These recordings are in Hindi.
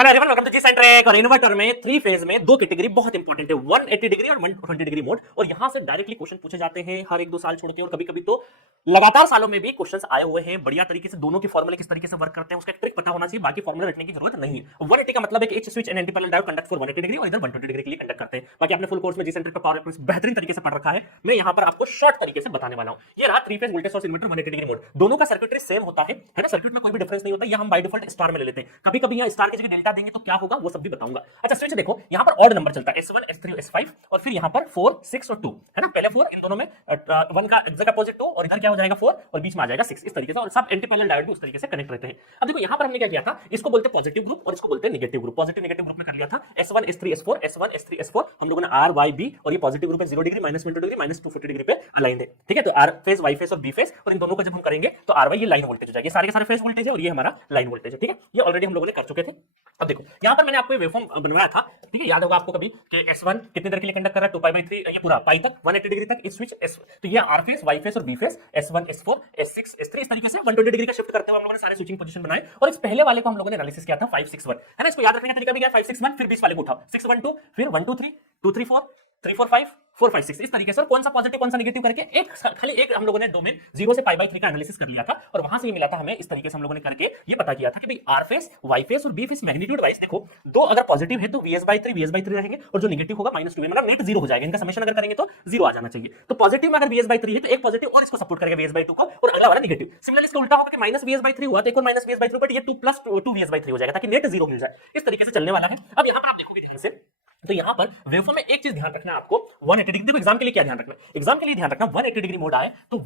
Hello everyone, welcome to G centric. और इन्वर्टर में थ्री फेज में दो कैटेगरी बहुत इंपॉर्टेंट है, 180 डिग्री और 120 डिग्री मोड। और यहां से डायरेक्टली क्वेश्चन पूछे जाते हैं हर एक दो साल छोड़ के, और कभी कभी तो लगातार सालों में भी क्वेश्चंस आए हुए हैं। बढ़िया तरीके से दोनों के फॉर्मूले किस तरीके से वर्क करते हैं उसका एक ट्रिक पता होना चाहिए, बाकी फॉर्मूला रटने की जरूरत नहीं है। 180 का मतलब है कि H switch and anti parallel diode conduct for 180 degree और इधर 120 डिग्री के लिए कंडक्ट करते हैं। बाकी आपने फुल कोर्स में जी सेंट्रिक का पावर इलेक्ट्रॉनिक्स बेहतरीन तरीके से पढ़ रखा है। मैं यहां पर आपको शॉर्ट तरीके से बताने वाला हूं। ये रहा three phase voltage source inverter 180 degree mode, दोनों का सर्किटरी सेम होता है ना, सर्किट में कोई भी डिफरेंस नहीं होता। ये हम बाय डिफॉल्ट स्टार में ले लेते हैं, कभी कभी यहाँ स्टार की जगह डेल्टा देंगे तो क्या होगा वो सब भी बताऊंगा। अच्छा स्विच देखो, यहाँ पर ऑड नंबर चलता है S1 S3 S5 और फिर यहाँ पर 4 6 और 2 है ना। पहले 4, इन दोनों में 1 का एग्जैक्ट अपोजिट 2 और इधर क्या हो जाएगा 4 और बीच में आ जाएगा 6, इस तरीके से। और सब एंटी पैरेलल डायोड भी उस तरीके से कनेक्ट रहते हैं। अब देखो यहाँ पर हमने क्या किया था, इसको बोलते हैं पॉजिटिव ग्रुप और इसको बोलते हैं negative group. Positive negative group में कर लिया था S1 S3 S4 S1 S3 S4 हम लोगों ने R Y B, और ये पॉजिटिव ग्रुप है 0 डिग्री -20 डिग्री -240 डिग्री पे अलाइंड है। ठीक है, तो R फेज Y फेज और B फेज, और इन दोनों को जब हम करेंगे तो R Y ये लाइन वोल्टेज हो जाएगी। सारे के सारे फेज वोल्टेज है और ये हमारा लाइन वोल्टेज है। ठीक है, ये ऑलरेडी हम लोगों ने कर चुके थे। अब देखो यहाँ पर मैंने आपको वेवफॉर्म बनवाया था, ठीक है, याद होगा आपको कभी कि S1 कितने देर के लिए कंडक्ट कर रहा है 2π/3, ये पूरा पाई तक 180 डिग्री तक इस स्विच S, तो ये R फेज Y फेज और B phase S1 S4 S6 S3 इस तरीके से 120 डिग्री का शिफ्ट करते हुए हम लोगों ने सारे स्विचिंग पोजीशन बनाए। और इस पहले वाले को हम लोगों ने एनालिसिस किया था 561 है ना। इसको याद रखने का तरीका भी क्या, 561 फिर 20 वाले को उठाओ 612 फिर 123 234 345 456 इस तरीके से। कौन सा पॉजिटिव कौन सा नेगेटिव करके एक खाली एक हम लोगों ने डोमेन 0 से π/3 का एनालिसिस कर लिया था, और वहां से ये मिला था हमें। इस तरीके से हम लोगों ने करके ये पता किया था कि भाई R फेस Y फेस और B फेस मैग्नीट्यूड वाइज देखो, दो अगर पॉजिटिव है तो VS/3 रहेंगे, और जो नेगेटिव होगा -2 मतलब नेट 0 हो जाएगा। इनका समेशन अगर करेंगे तो 0 आ जाना चाहिए। तो पॉजिटिव में अगर VS/3 है तो एक पॉजिटिव और इसको सपोर्ट करेगा VS/2 को, और अगला वाला नेगेटिव। सिमिलरली इसका उल्टा होगा कि -VS/3 हुआ तो एक और -VS/3, बट ये 2 + 2 VS/3 हो जाएगा ताकि नेट 0 मिल जाए। इस तरीके से चलने वाला है। अब यहां पर आप देखोगे ध्यान से, तो यहां पर वेवफॉर्म में एक चीज ध्यान रखना है आपको, 180 डिग्री। देखो एग्जाम के लिए क्या ध्यान रखना है, एग्जाम के लिए ध्यान रखना 180 डिग्री मोड आए तो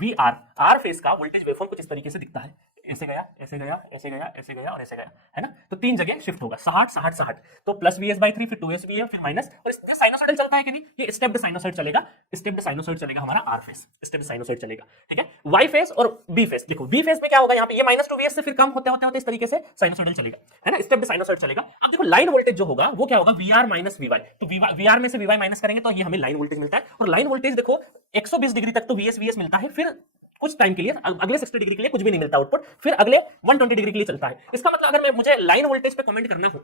आर फेस का वोल्टेज वेवफॉर्म कुछ इस तरीके से दिखता है, ऐसे गया ऐसे गया ऐसे गया ऐसे गया और ऐसे गया है ना। तो तीन जगह शिफ्ट होगा 60 60 60, तो +VS/3 फिर 2SVM फिर माइनस, और इसमें साइनोसॉइडल चलता है कि नहीं, ये स्टेप्ड साइनोसॉइड चलेगा, स्टेप्ड साइनोसॉइड चलेगा हमारा आर फेस, स्टेप्ड साइनोसॉइड चलेगा। ठीक है, वाई फेस और बी फेस, देखो बी फेस में क्या होगा, यहाँ पे ये -2VS से फिर कम होते होते इस तरीके से साइनोसॉइडल चलेगा है ना, स्टेप्ड साइनोसॉइड चलेगा। अब देखो लाइन वोल्टेज जो होगा वो क्या होगा, VR - VY, तो VR में से VY माइनस करेंगे तो ये हमें लाइन वोल्टेज मिलता है। और लाइन वोल्टेज देखो 120 डिग्री तक तो VS मिलता है, फिर कुछ टाइम के लिए अगले 60 डिग्री के लिए कुछ भी नहीं मिलता आउटपुट, फिर अगले 120 डिग्री के लिए चलता है। इसका मतलब अगर मुझे लाइन वोल्टेज पे कमेंट करना हो,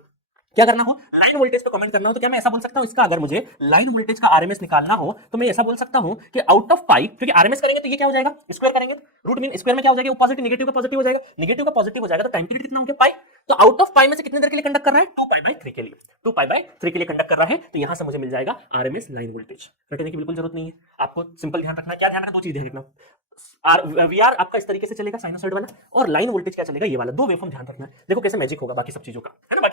क्या करना हो, लाइन वोल्टेज पे कमेंट करना हो, तो क्या मैं ऐसा बोल सकता हूं, इसका अगर मुझे लाइन वोल्टेज का आरएमएस निकालना हो तो मैं ऐसा बोल सकता हूं कि आउट ऑफ पाई, क्योंकि आरएमएस करेंगे तो ये क्या हो जाएगा, स्क्वायर करेंगे रूट मीन स्क्वायर में क्या हो जाएगा, पॉजिटिव नेगेटिव का पॉजिटिव हो जाएगा, नेगेटिव का पॉजिटिव हो जाएगा, तो टाइम पीरियड कितना हो गया पाई। तो आउट ऑफ पाई में से कितने देर के लिए कंडक्ट कर रहा है, 2π/3 के लिए, 2π/3 के लिए कंडक्ट कर रहा है, तो यहां से मुझे मिल जाएगा आरएमएस लाइन वोल्टेज। रटने की बिल्कुल जरूरत नहीं है, आपको सिंपल ध्यान रखना है। क्या ध्यान रखना, दो चीज ध्यान रखना, VR आपका इस तरीके से चलेगा साइनोसॉइड वाला, और लाइन वोल्टेज क्या चलेगा ये वाला, दो वेवफॉर्म ध्यान रखना है। देखो कैसे मैजिक होगा बाकी सब चीजों का है ना।